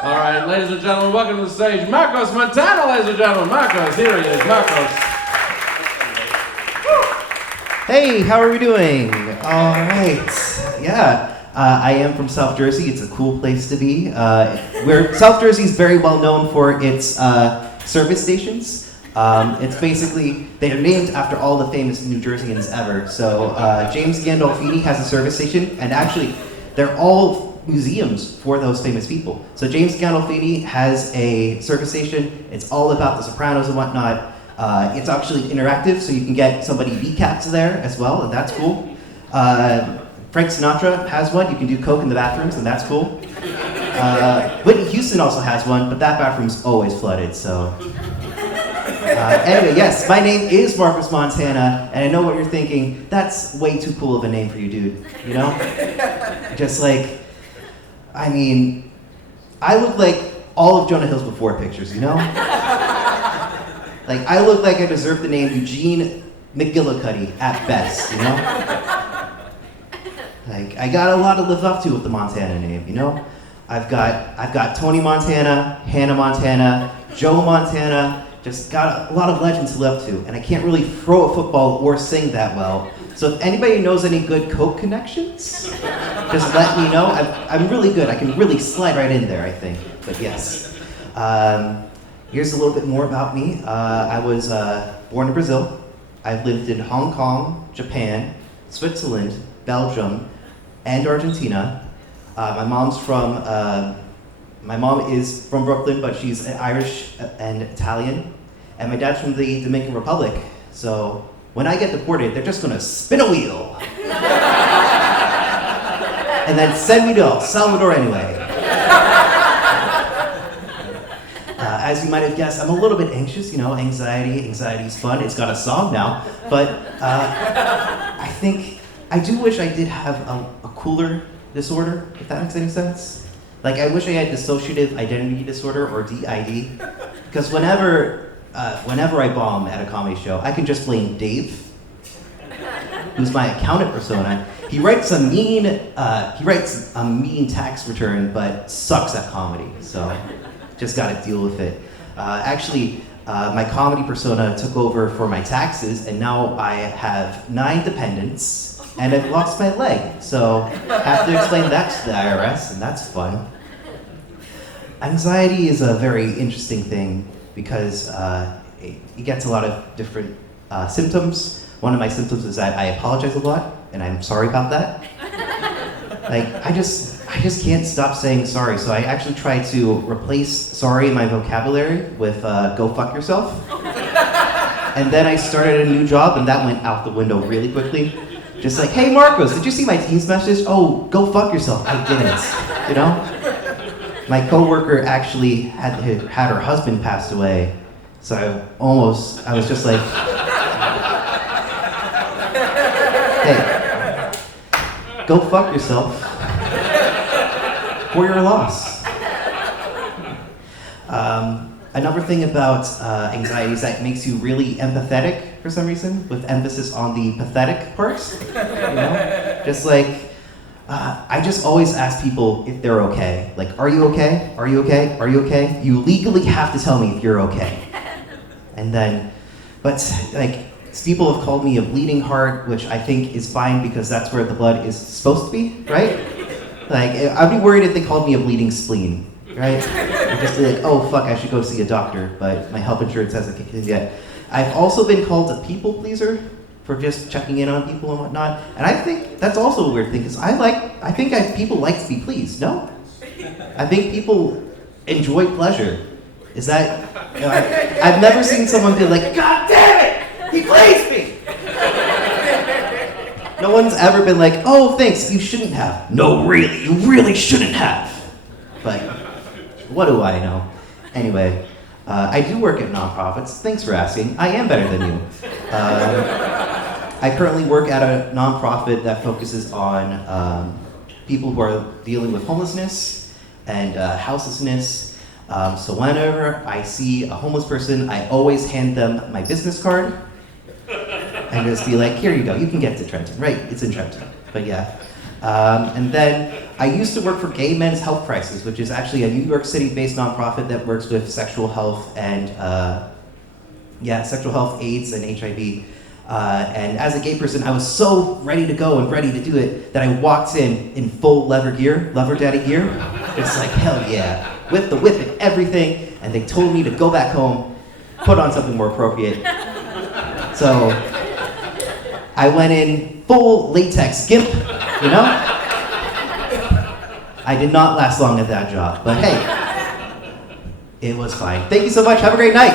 All right, ladies and gentlemen, welcome to the stage, Marcos Montana, ladies and gentlemen. Marcos, here he is, Marcos. Hey, how are we doing? All right, yeah. I am from South Jersey. It's a cool place to be. South Jersey is very well known for its service stations. It's basically, they're named after all the famous New Jerseyans ever. So James Gandolfini has a service station, and actually, they're all museums for those famous people. So James Gandolfini has a service station. It's all about the Sopranos and whatnot. It's actually interactive, so you can get somebody kneecaps there as well, and that's cool. Frank Sinatra has one. You can do coke in the bathrooms, and that's cool. Whitney Houston also has one, but that bathroom's always flooded, so. Anyway, yes, my name is Marcos Montana, and I know what you're thinking. That's way too cool of a name for you, dude. You know? Just like, I mean, I look like all of Jonah Hill's before pictures, you know? Like, I look like I deserve the name Eugene McGillicuddy at best, you know? Like, I got a lot to live up to with the Montana name, you know? I've got Tony Montana, Hannah Montana, Joe Montana, just got a lot of legends to live up to, and I can't really throw a football or sing that well. So if anybody knows any good Coke connections, just let me know. I'm really good. I can really slide right in there, I think. But yes. Here's a little bit more about me. I was born in Brazil. I've lived in Hong Kong, Japan, Switzerland, Belgium, and Argentina. My mom is from Brooklyn, but she's Irish and Italian. And my dad's from the Dominican Republic. So when I get deported, they're just gonna spin a wheel. And then send me to El Salvador anyway. As you might have guessed, I'm a little bit anxious, you know, anxiety's fun. It's got a song now. But I think, I do wish I did have a cooler disorder, if that makes any sense. Like, I wish I had dissociative identity disorder, or DID, because whenever I bomb at a comedy show, I can just blame Dave, who's my accountant persona. He writes a mean tax return, but sucks at comedy, so just gotta deal with it. My comedy persona took over for my taxes, and now I have 9 dependents, and I've lost my leg, so have to explain that to the IRS, and that's fun. Anxiety is a very interesting thing because it gets a lot of different symptoms. One of my symptoms is that I apologize a lot, and I'm sorry about that. Like, I just can't stop saying sorry, so I actually try to replace sorry in my vocabulary with go fuck yourself. And then I started a new job, and that went out the window really quickly. Just like, hey Marcos, did you see my Teams message? Oh, go fuck yourself. I didn't, you know? My coworker actually had her husband passed away, so I was just like, hey, go fuck yourself for your loss. Another thing about anxiety is that it makes you really empathetic for some reason, with emphasis on the pathetic parts. You know? Just like, I just always ask people if they're okay. Like, are you okay? Are you okay? Are you okay? You legally have to tell me if you're okay. And then, but like, people have called me a bleeding heart, which I think is fine because that's where the blood is supposed to be, right? Like, I'd be worried if they called me a bleeding spleen, right? I'd just be like, oh fuck, I should go see a doctor, but my health insurance hasn't kicked in yet. I've also been called a people pleaser for just checking in on people and whatnot, and I think that's also a weird thing because people like to be pleased. No, I think people enjoy pleasure. Is that? You know, I've never seen someone be like, God damn it, he pleased me. No one's ever been like, oh thanks, you shouldn't have. No, really, you really shouldn't have. But what do I know? Anyway. I do work at nonprofits. Thanks for asking. I am better than you. I currently work at a nonprofit that focuses on people who are dealing with homelessness and houselessness. So whenever I see a homeless person, I always hand them my business card and just be like, here you go, you can get to Trenton. Right, it's in Trenton, but yeah. And then I used to work for Gay Men's Health Crisis, which is actually a New York City-based nonprofit that works with sexual health and sexual health, AIDS, and HIV. And as a gay person, I was so ready to go and ready to do it that I walked in full leather daddy gear. It's like, hell yeah, with the whip and everything. And they told me to go back home, put on something more appropriate. So I went in full latex gimp, you know? I did not last long at that job, but hey, it was fine. Thank you so much. Have a great night.